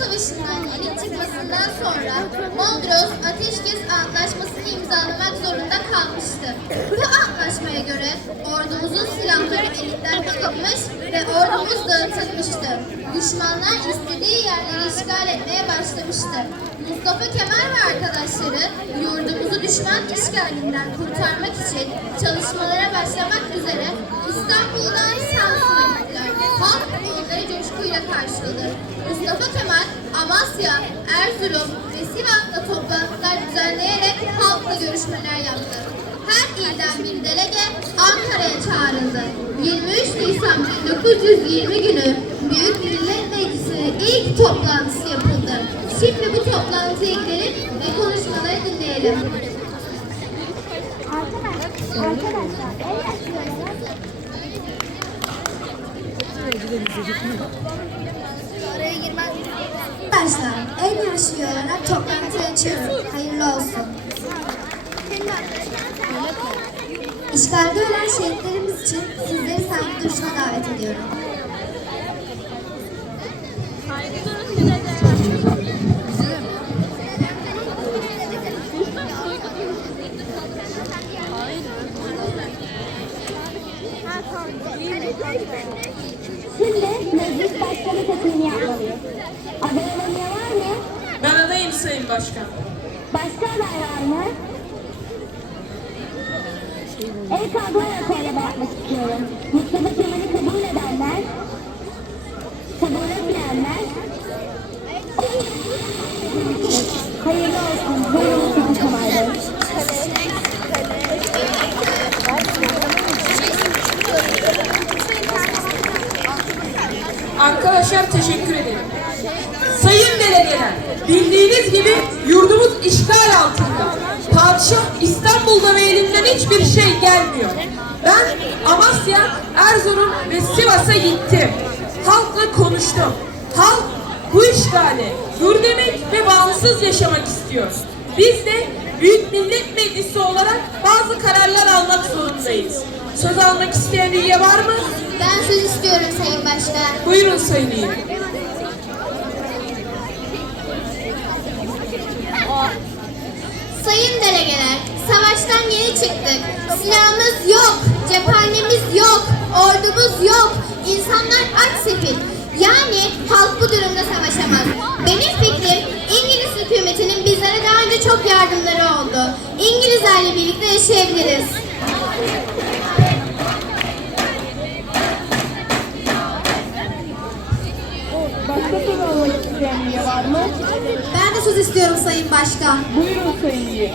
Savaşı'ndan ilk çıkmasından sonra Mondros Ateşkes Antlaşması'nı imzalamak zorunda kalmıştı. Bu antlaşmaya göre ordumuzun silahları elinden alınmış ve ordumuz dağıtılmıştı. Düşmanlar istediği yerleri işgal etmeye başlamıştı. Mustafa Kemal ve arkadaşları yurdumuzu düşman işgalinden kurtarmak için çalışmalara başlamak üzere İstanbul'dan Samsun'a gittiler. Halk onları coşkuyla karşıladı. Mustafa Kemal, Amasya, Erzurum ve Sivas'ta toplantılar düzenleyerek halkla görüşmeler yaptı. Her ilden bir delege Ankara'ya çağrıldı. 23 Nisan 1920 günü Büyük Millet Meclisi'nin ilk toplantısı yapıldı. Şimdi bu toplantıya gidelim ve konuşmaları dinleyelim. Arkadaşlar, arkadaşlar, el yaşlılara Arkadaşlar, en yaşlı olarak toplantıyı açıyorum. Hayırlı olsun. İşgalde ölen şehitlerimiz için sizleri saygı duruşuna davet ediyorum. Şimdi meclis başkanı seçimini yapmalıyız. Aday olamayan var mı? Ben adayım Sayın Başkan. Başka aday var mı? El kaldırarak oylama yapmak istiyorum. Mustafa Kemal'i kabul edenler, kabul etmeyenler. Hayırlı olsun. Buyurun Mustafa Kemal Bey. Arkadaşlar teşekkür ederim. Sayın delegeler, bildiğiniz gibi yurdumuz işgal altında. Padişah İstanbul'da ve elinden hiçbir şey gelmiyor. Ben Amasya, Erzurum ve Sivas'a gittim. Halkla konuştum. Halk bu işgali dur demek ve bağımsız yaşamak istiyor. Biz de Büyük Millet Meclisi olarak bazı kararlar almak zorundayız. Söz almak isteyen üye var mı? Ben söz istiyorum Sayın Başkan. Buyurun Sayın üye. Sayın delegeler, savaştan yeni çıktık. Silahımız yok, cephanemiz yok, ordumuz yok. İnsanlar aç sefil. Yani halk bu durumda savaşamaz. Benim çok yardımları oldu. İngilizlerle birlikte yaşayabiliriz. Başka soru almak isteyen üye var mı? Ben de söz istiyorum Sayın Başkan. Buyurun Sayın üye.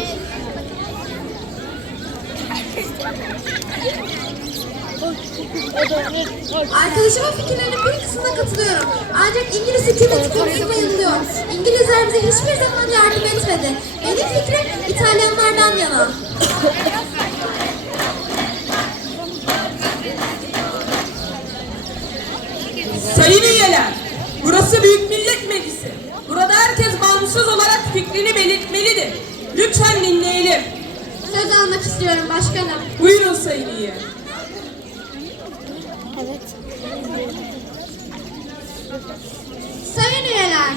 Arkadaşımın fikirlerinin bir kısmına katılıyorum. Ancak İngiliz hükümeti konusunda yanılıyor. İngilizler bize hiçbir zaman yardım etmedi. Benim fikrim İtalyanlardan yana. Sayın üyeler, burası Büyük Millet Meclisi. Burada herkes bağımsız olarak fikrini belirtmelidir. Lütfen dinleyelim. Söz almak istiyorum başkanım. Buyurun Sayın üye. Sayın üyeler,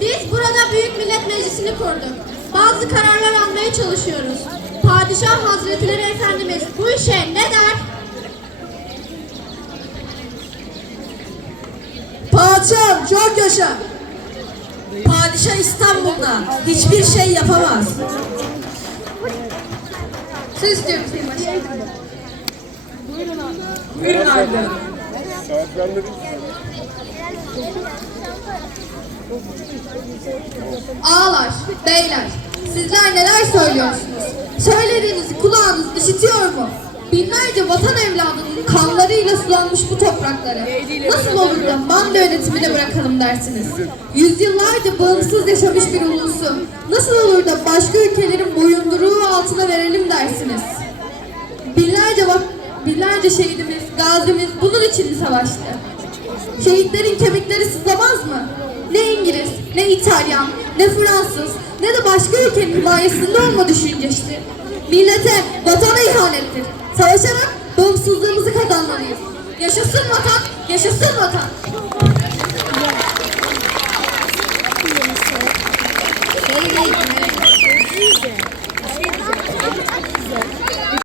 biz burada Büyük Millet Meclisi'ni kurduk. Bazı kararlar almaya çalışıyoruz. Padişah Hazretleri Efendimiz bu işe ne der? Padişahım çok yaşa. Padişah İstanbul'da hiçbir şey yapamaz. Söz istiyorum Sayın Başkanım. Buyurun Arda. Ağalar, beyler, sizler neler söylüyorsunuz? Söylediğinizi kulağınız işitiyor mu? Binlerce vatan evladının kanlarıyla sulanmış bu toprakları nasıl olur da manda yönetimine bırakalım dersiniz? Yüzyıllarca bağımsız yaşamış bir ulusu nasıl olur da başka ülkelerin boyunduruğu altına verelim dersiniz? Binlerce vak binlerce şehidimiz, gazimiz bunun için savaştı? Şehitlerin kemikleri sızlamaz mı? Ne İngiliz, ne İtalyan, ne Fransız, ne de başka ülkenin himayesinde olma düşüncesi. Millete, vatana ihanettir. Savaşarak bağımsızlığımızı kazanmalıyız. Yaşasın vatan, yaşasın vatan.